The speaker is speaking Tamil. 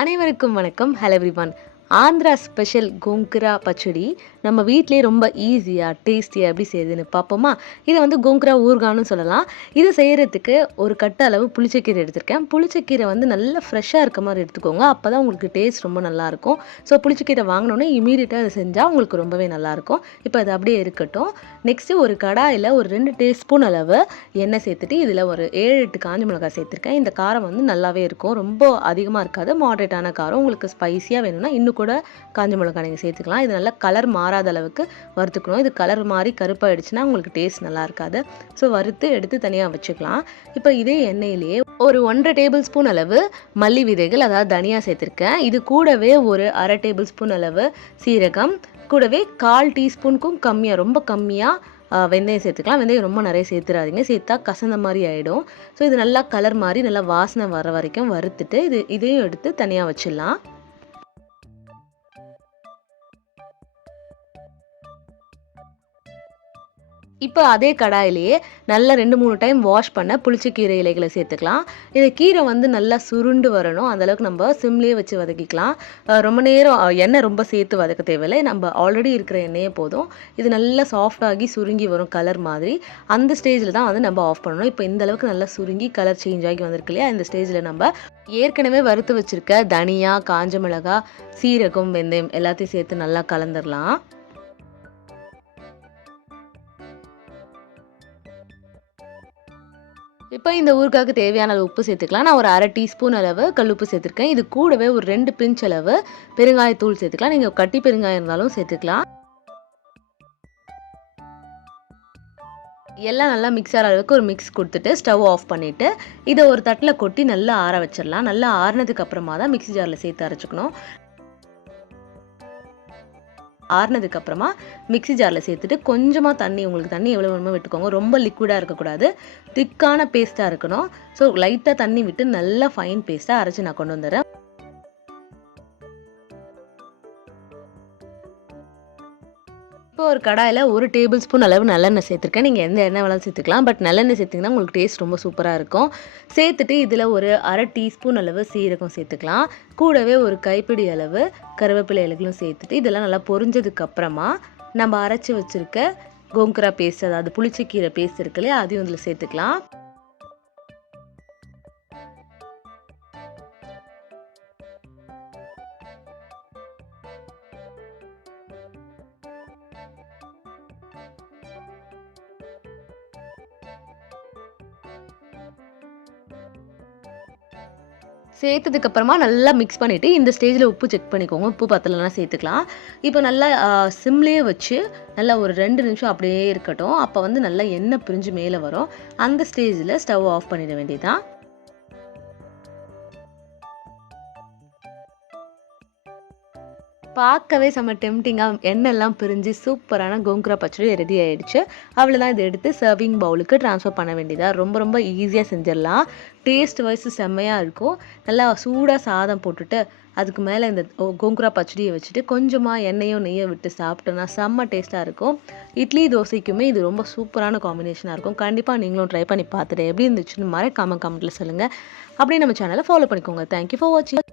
அனைவருக்கும் வணக்கம். Hello everyone Andhra special gongura pachadi. நம்ம வீட்லேயே ரொம்ப ஈஸியாக டேஸ்டியாக எப்படி செய்யுதுன்னு பார்ப்போமா இதை வந்து கோங்குரா ஊர்கான்னு சொல்லலாம். இது செய்கிறதுக்கு ஒரு கட்ட அளவு புளிச்சக்கீரை எடுத்திருக்கேன். புளிச்சக்கீரை வந்து நல்லா ஃப்ரெஷ்ஷாக இருக்க மாதிரி எடுத்துக்கோங்க. அப்போ தான் உங்களுக்கு டேஸ்ட் ரொம்ப நல்லாயிருக்கும் ஸோ புளிச்சக்கீரை வாங்கினோன்னே இமீடியட்டாக அதை செஞ்சால் உங்களுக்கு ரொம்பவே நல்லாயிருக்கும் இப்போ அது அப்படியே இருக்கட்டும். நெக்ஸ்ட்டு ஒரு கடாயில் ஒரு ரெண்டு டீஸ்பூன் அளவு எண்ணெய் சேர்த்துட்டு இதில் ஒரு ஏழு எட்டு காஞ்ச மிளகாய் சேர்த்துருக்கேன். இந்த காரம் வந்து நல்லாவே இருக்கும். ரொம்ப அதிகமாக இருக்காது. மாடரேட்டான காரம். உங்களுக்கு ஸ்பைஸியாக வேணும்னா இன்னும் கூட காஞ்ச மிளகாய் நீங்கள் சேர்த்துக்கலாம். இது நல்லா கலர் மாறாத அளவுக்கு வறுத்துக்கணும். இது கலர் மாறி கருப்பாயிடுச்சுன்னா உங்களுக்கு டேஸ்ட் நல்லா இருக்காது. ஸோ வறுத்து எடுத்து தனியாக வச்சுக்கலாம். இப்போ இதே எண்ணெயிலேயே ஒரு ஒன்றரை டேபிள் ஸ்பூன் அளவு மல்லி விதைகள் அதாவது தனியாக சேர்த்துருக்கேன். இது கூடவே ஒரு அரை டேபிள் ஸ்பூன் அளவு சீரகம் கூடவே கால் டீஸ்பூனுக்கும் கம்மியாக ரொம்ப கம்மியாக வெந்தயம் சேர்த்துக்கலாம். வெந்தயம் ரொம்ப நிறைய சேர்த்துறாதீங்க. சேர்த்தா கசந்த மாதிரி ஆகிடும் ஸோ இது நல்லா கலர் மாதிரி நல்லா வாசனை வர வரைக்கும் வறுத்துட்டு இது இதையும் எடுத்து தனியாக வச்சிடலாம். இப்போ அதே கடாயிலேயே நல்லா ரெண்டு மூணு டைம் வாஷ் பண்ண புளிச்சக்கீரை இலைகளை சேர்த்துக்கலாம். இது கீரை வந்து நல்லா சுருண்டு வரணும். அந்தளவுக்கு நம்ம சிம்லேயே வச்சு வதக்கிக்கலாம். ரொம்ப நேரம் எண்ணெய் ரொம்ப சேர்த்து வதக்க தேவையில்லை. நம்ம ஆல்ரெடி இருக்கிற எண்ணெயே போதும். இது நல்லா சாஃப்டாகி சுருங்கி வரும் கலர் மாதிரி. அந்த ஸ்டேஜில் தான் வந்து நம்ம ஆஃப் பண்ணணும். இப்போ இந்த அளவுக்கு நல்லா சுருங்கி கலர் சேஞ்ச் ஆகி வந்திருக்கு இல்லையா? இந்த ஸ்டேஜில் நம்ம ஏற்கனவே வறுத்து வச்சுருக்க தனியா காஞ்ச மிளகா சீரகம் வெந்தயம் எல்லாத்தையும் சேர்த்து நல்லா கலந்துடலாம் இப்போ இந்த ஊருக்காக தேவையான அளவு உப்பு சேர்த்துக்கலாம். நான் ஒரு அரை டீஸ்பூன் அளவு கல்லுப்பு சேர்த்துருக்கேன். இது கூடவே ஒரு ரெண்டு பிஞ்ச் அளவு பெருங்காயத்தூள் சேர்த்துக்கலாம். நீங்கள் கட்டி பெருங்காயம் இருந்தாலும் சேர்த்துக்கலாம். எல்லாம் நல்லா மிக்ஸ் ஆகிற அளவுக்கு ஒரு மிக்ஸ் கொடுத்துட்டு ஸ்டவ் ஆஃப் பண்ணிவிட்டு இதை ஒரு தட்டில் கொட்டி நல்லா ஆற வச்சிடலாம். நல்லா ஆறினதுக்கு அப்புறமா தான் மிக்ஸி ஜாரில் சேர்த்து அரைச்சிக்கணும். ஆறுனதுக்கு அப்புறமா மிக்ஸி ஜாரில் சேர்த்துட்டு கொஞ்சமாக தண்ணி உங்களுக்கு தண்ணி எவ்வளோ வேணுமோ விட்டுக்கோங்க. ரொம்ப லிக்விடாக இருக்கக்கூடாது. திக்கான பேஸ்ட்டாக இருக்கணும். ஸோ லைட்டாக தண்ணி விட்டு நல்லா ஃபைன் பேஸ்ட்டாக அரைச்சி நான் கொண்டு வந்துடுறேன். இப்போ ஒரு கடாயில் ஒரு டேபிள் ஸ்பூன் அளவு நல்லெண்ணெய் சேர்த்துருக்கேன். நீங்கள் எந்த எண்ணெய் வேணாலும் சேர்த்துக்கலாம். பட் நல்லெண்ணெய் சேர்த்திங்கன்னா உங்களுக்கு டேஸ்ட் ரொம்ப சூப்பராக இருக்கும். சேர்த்துட்டு இதில் ஒரு அரை டீஸ்பூன் அளவு சீரகம் சேர்த்துக்கலாம். கூடவே ஒரு கைப்பிடி அளவு கருவேப்பிலை இலைகளும் சேர்த்துட்டு இதெல்லாம் நல்லா பொரிஞ்சதுக்கப்புறமா நம்ம அரைச்சி வச்சுருக்க கோங்குரா பேஸ்ட் அதாவது புளிச்சக்கீரை பேஸ்ட் இருக்கு இல்லையா அதையும் இதில் சேர்த்துக்கலாம். சேர்த்ததுக்கு அப்புறமா நல்லா மிக்ஸ் பண்ணிவிட்டு இந்த ஸ்டேஜில் உப்பு செக் பண்ணிக்கோங்க. உப்பு பத்தலைன்னா சேர்த்துக்கலாம். இப்போ நல்லா சிம்லேயே வச்சு நல்லா ஒரு ரெண்டு நிமிஷம் அப்படியே இருக்கட்டும். அப்போ வந்து நல்லா எண்ணெய் பிரிஞ்சு மேலே வரும். அந்த ஸ்டேஜில் ஸ்டவ் ஆஃப் பண்ணிட வேண்டியதான் பார்க்கவே செம்ம டெம்டிங்காக எண்ணெய்லாம் பிரிஞ்சு சூப்பரான கோங்குரா பச்சடி ரெடி ஆகிடுச்சு அவ்வளோதான் இதை எடுத்து சர்விங் பவுலுக்கு ட்ரான்ஸ்ஃபர் பண்ண வேண்டியதாக ரொம்ப ரொம்ப ஈஸியாக செஞ்சிடலாம். டேஸ்ட் வைஸ் செம்மையாக இருக்கும். நல்லா சூடாக சாதம் போட்டுட்டு அதுக்கு மேலே இந்த கோங்குரா பச்சடியை வச்சுட்டு கொஞ்சமாக எண்ணெயும் நெய்யை விட்டு சாப்பிட்டோன்னா செம்ம டேஸ்ட்டாக இருக்கும். இட்லி தோசைக்குமே இது ரொம்ப சூப்பரான காம்பினேஷனாக இருக்கும். கண்டிப்பாக நீங்களும் ட்ரை பண்ணி பார்த்துட்டு எப்படி இருந்துச்சுன்னு மறக்காமல் கமெண்ட்டில் சொல்லுங்கள் அப்படியே நம்ம சேனலை ஃபாலோ பண்ணிக்கோங்க. தேங்க்யூ ஃபார் வாட்சிங்